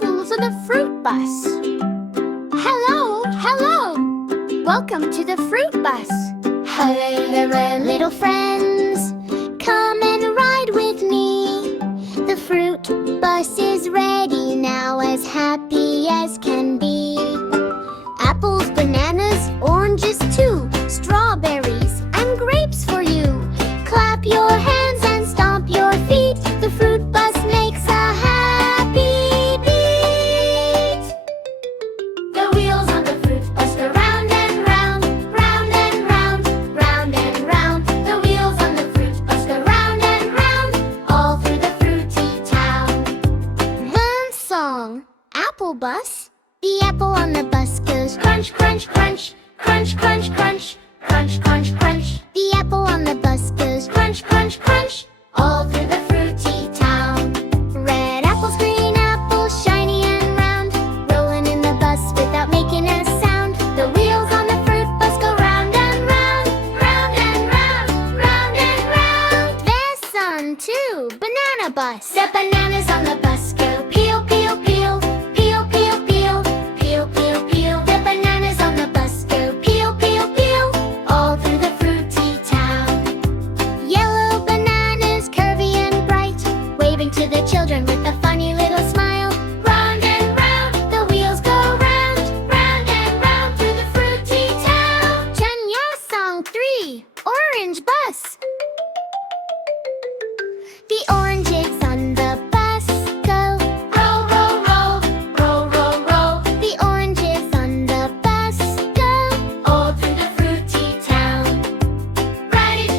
wheels on the fruit bus. Hello, hello. Welcome to the fruit bus. Hello, little friends. Come and ride with me. The fruit bus is ready now, as happy as can be. Apples, bananas, oranges too, strawberries and grapes for you. Clap your hands and stomp your feet. The fruit bus makes a happy beat. The wheels on the fruit bus go round and round, round and round, round and round. The wheels on the fruit bus go round and round, all through the fruity town. One song, Apple Bus. The apple on the bus goes crunch, crunch, crunch, crunch, crunch, crunch, crunch, crunch, crunch. The apple on the bus goes crunch, crunch, crunch, all through the fruity town. Red apples, green apples, shiny and round, rolling in the bus without making a sound. The wheels on the fruit bus go round and round, round and round, round and round. There's sun too, banana bus. The bananas on the bus go peel, peel, peel, peel, peel, peel, peel, peel, peel. The bananas on the bus go peel, peel, peel, all through the fruity town. Yellow bananas, curvy and bright, waving to the children with a funny little smile. Round and round, the wheels go round, round and round through the fruity town. Chanya Song 3, Orange Bus. The oranges on the bus go roll, roll, roll, roll, roll, roll. The oranges on the bus go all through the fruity town. Ride it,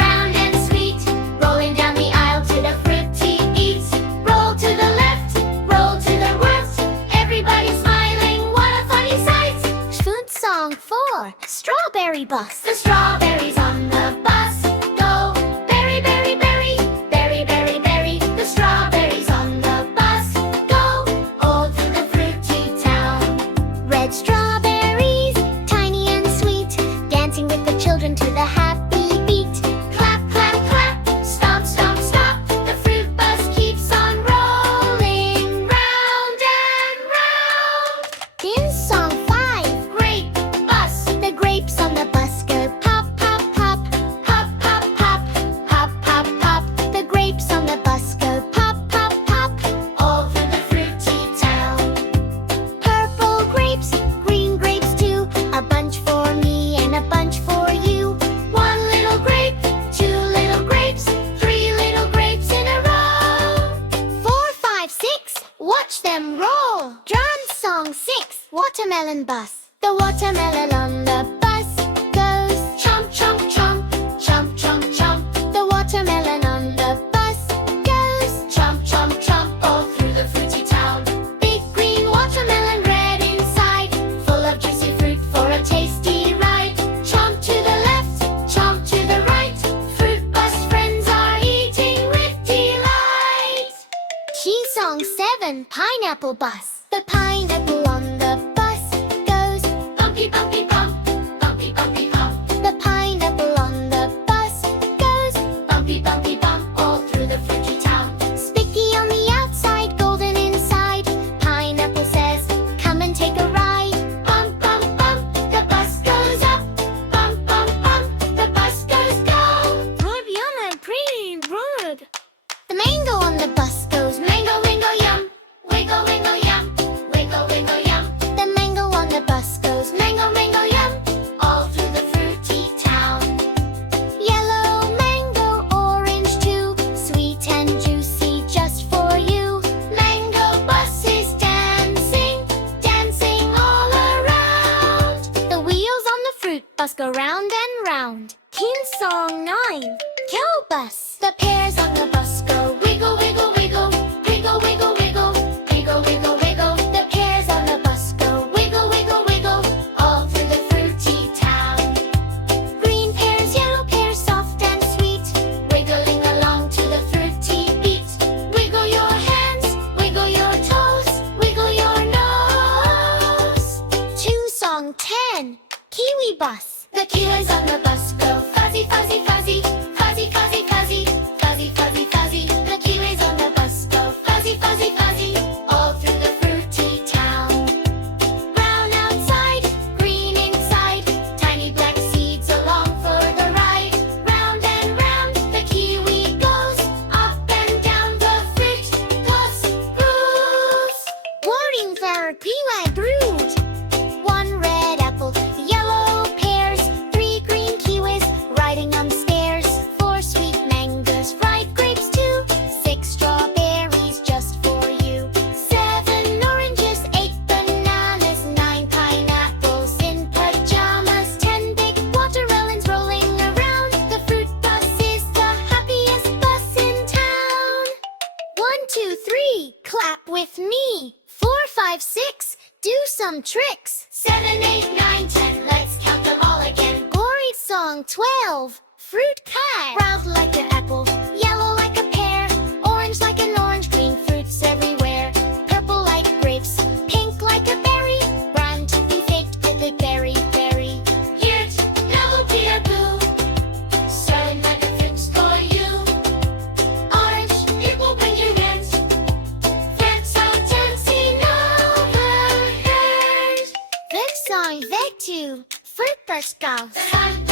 round and sweet, rolling down the aisle to the fruity beat. Roll to the left, roll to the right, everybody smiling, what a funny sight. Food Song 4, Strawberry Bus. The strawberries on the bus go berry, berry, berry, berry, berry, berry. The strawberries on the bus go all through the fruity town. Red strawberries, tiny and sweet, dancing with the children to the happy beat. Clap, clap, clap, stomp, stomp, stomp. The fruit bus keeps on rolling round and round. In Song 5, Grape Bus. The grapes on the bus go pop, pop, pop, pop, pop, pop, pop, pop, pop. The grapes on the bus go pop, pop, pop, all through the fruity town. Purple grapes, green grapes too, a bunch for me and a bunch for you. One little grape, two little grapes, three little grapes in a row. 4, 5, 6, watch them roll. Drum Song 6, Watermelon Bus. The watermelon on the bus goes chomp, chomp, chomp, chomp, chomp, chomp. The watermelon on the bus goes chomp, chomp, chomp, all through the fruity town. Big green watermelon, red inside, full of juicy fruit for a tasty ride. Chomp to the left, chomp to the right, fruit bus friends are eating with delight. She Song 7, Pineapple Bus. The pineapple on the bus goes bumpy, bumpy, bump, bumpy, bumpy, bump. The pineapple on the bus goes bumpy, bumpy, bump, all through the fruity town. Spiky on the outside, golden inside, pineapple says, come and take a ride. Bump, bump, bump, the bus goes up. Bump, bump, bump, the bus goes go. Good, yum, and pretty good. The mango on the bus goes mango, wingo, yum, wiggle, wiggle, yum, wiggle, wiggle, yum. The mango on the bus goes mango, mango, yum, all through the fruity town. Yellow mango, orange too, sweet and juicy just for you. Mango bus is dancing, dancing all around. The wheels on the fruit bus go round and round. Teen Song 9, Cow Bus. The pears on the bus go wiggle, wiggle, wiggle, wiggle, wiggle, wiggle, wiggle, wiggle, wiggle. The pears on the bus go wiggle, wiggle, wiggle, all through the fruity town. Green pears, yellow pears, soft and sweet, wiggling along to the fruity beat. Wiggle your hands, wiggle your toes, wiggle your nose. Two Song 10, Kiwi Bus. The kiwis on the bus go fuzzy, fuzzy, fuzzy, fuzzy, fuzzy, fuzzy, fuzzy, fuzzy, fuzzy. The kiwis on the bus go fuzzy, fuzzy, fuzzy, all 2, 3, clap with me. 4, 5, 6, do some tricks. 7, 8, 9, 10, let's count them all again. Gory song 12, fruit cat. Round like an apple, yellow like a pear, orange like an orange, green fruits everywhere. Purple like grapes, pink like a berry, brown to be faked with a berry. Yurt, yellow peekaboo, certain like a fruits for you. Orange, it will bring you rent. Fruits are dancing overhead. Fruit song 2, fruit Preschoolers.